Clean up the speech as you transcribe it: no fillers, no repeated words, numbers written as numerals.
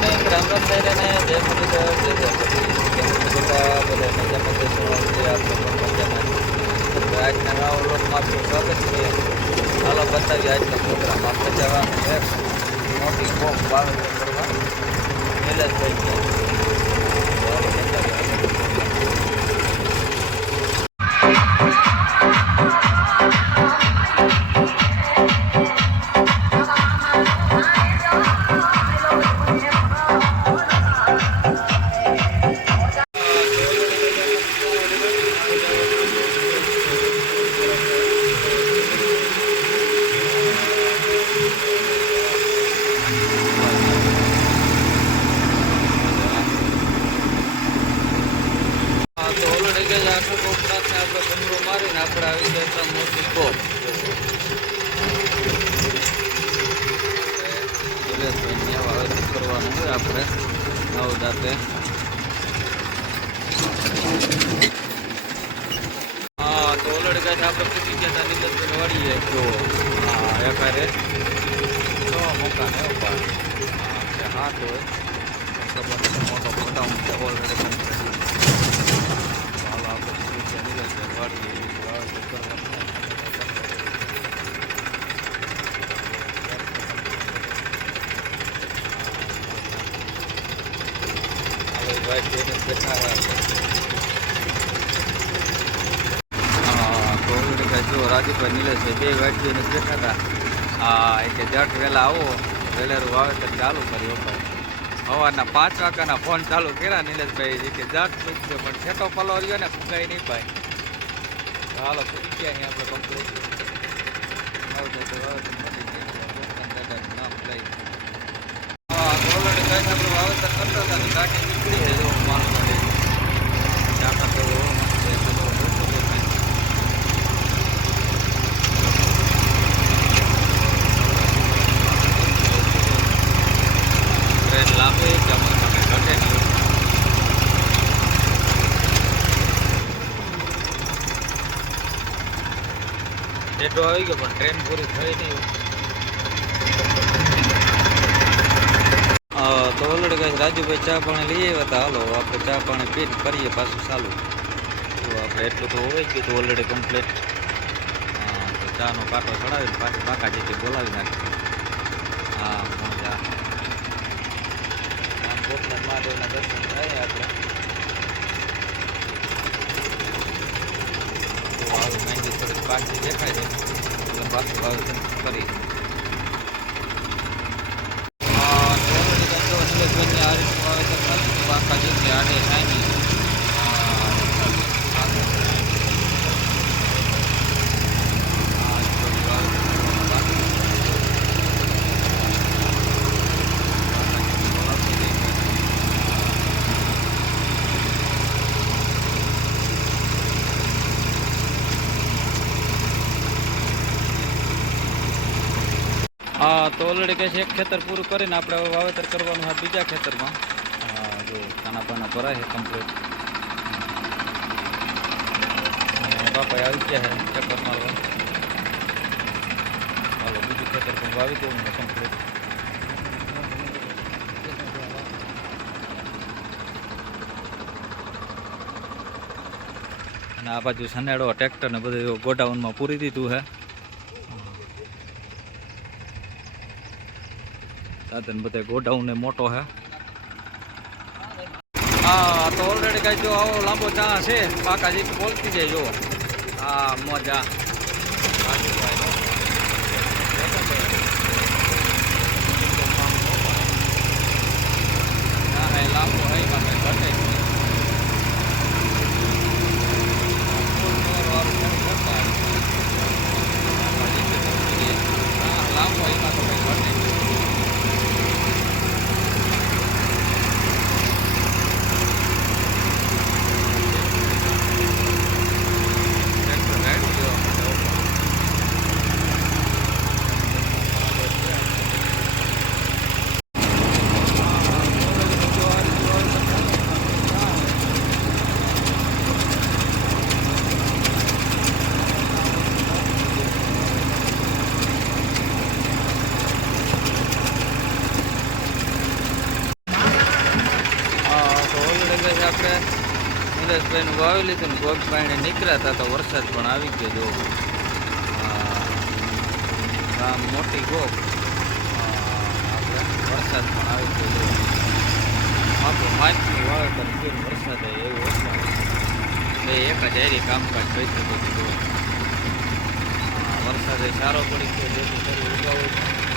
Morning Ram Ram સાહેબને જય મુરલીધર જય જય બધા બધા મજામાં જશો આપણે પણ મજામાં આજના નવા વ્લોગમાં આપનું સ્વાગત છે. હાલો બતાવીએ આજનો પ્રોગ્રામ. આપણે જવાનું છે મોટી કોમ વાવેતર કરવા નિલેશભાઈ કે હાલો બતાવીએ. મારીને આપણે આવી ગયા મોટી કોમ કરવાનું હોય આપણે નવ જાતે. હા તો ઓલરેડી કાંઈ આપણે પૂછી ગયા હતા નિલેશભાઈ વાળીએ જો હા એકારે છ મોકા ને હાથ હોય મોટો મોટા છે ઓલરેડી હાલ આપણે પૂછી ગયા નિલેશભાઈ વાળીએ કરવાનું. જો રાજુભાઈ નિલેશભાઈ બે વાટજીને બેઠા હતા. હા એ કે જટ વહેલા આવો વહેલેરું વાવેતર ચાલુ કર્યું ભાઈ. સવારના 5 વાગ્યાના ફોન ચાલુ કર્યા નિલેશભાઈ કે જટ પૂછ્યો પણ છેટો પલો રહ્યો ને ફૂંકાય નહીં ભાઈ. હાલો પૂછી ગયા અહીં આપણે કમ્પ્લીટ નામ લઈ ઓલરેડી કઈ આપણે વાવેતર કરતા હતા ગાડી નીકળી છે જો માલ લાંબી જમણ માટે ઘટે નહીં. ડેટો આવી ગયો પણ ટ્રેન પૂરી થઈ નહીં. તો ઓલરેડી કઈ રાજુભાઈ ચા પાણી લઈ આવ્યા હતા. હાલો આપણે ચા પાણી પીને કરીએ પાછું ચાલુ. તો આપણે એટલું તો હોય ગયું હતું ઓલરેડી કમ્પ્લીટ. તો ચાનો કાંટો ચડાવીને પાછી બાકાજીથી બોલાવી નાખીએ. હા મજા ગોપનાથ મહાદેવના દર્શન થાય આપણે. તો આવી મહેંદી થોડીક પાછી દેખાય છે એટલે પાછું વાવેતર કરી. નિલેશભાઈને આ રીતનું વાવેતર થતું બાકાજીથી આડે સાઈની હા તો ઓલરેડી કહે છે એક ખેતર પૂરું કરીને આપણે વાવેતર કરવાનું હા બીજા ખેતરમાં. હા જો ખાના પાના ભરાય છે કમ્પ્લીટ. બાપા આવી ગયા છે ચક્કર મારવા. હાલો બીજું ખેતર પણ વાવી દેવું ને કમ્પ્લીટ. અને આ બાજુ સનેડો ટ્રેક્ટર ને બધું ગોડાઉનમાં પૂરી દીધું છે. સાધન બધા ગોડાઉન ને મોટો હે. હા તો ઓલરેડી કઈ જો આવો લાંબો ચા છે બાકાજી બોલતી જાય જો. હા મજા લાંબો હોય ઘટે લાંબો એમાં તો કઈ ઘટે. આપણે નિલેશભાઈનું વાવી લીધું ને ગોગ પાણી નીકળ્યા હતા તો વરસાદ પણ આવી ગયો જો ગામ મોટી ગોગ આપણે વરસાદ પણ આવી ગયો જો આપણું માછલી વાવેતર થયું વરસાદ એવું વરસાદ બે એક જ હારી કામકાજ કરી શકું વરસાદ સારો પડી ગયો જેથી કરી ઉગાવું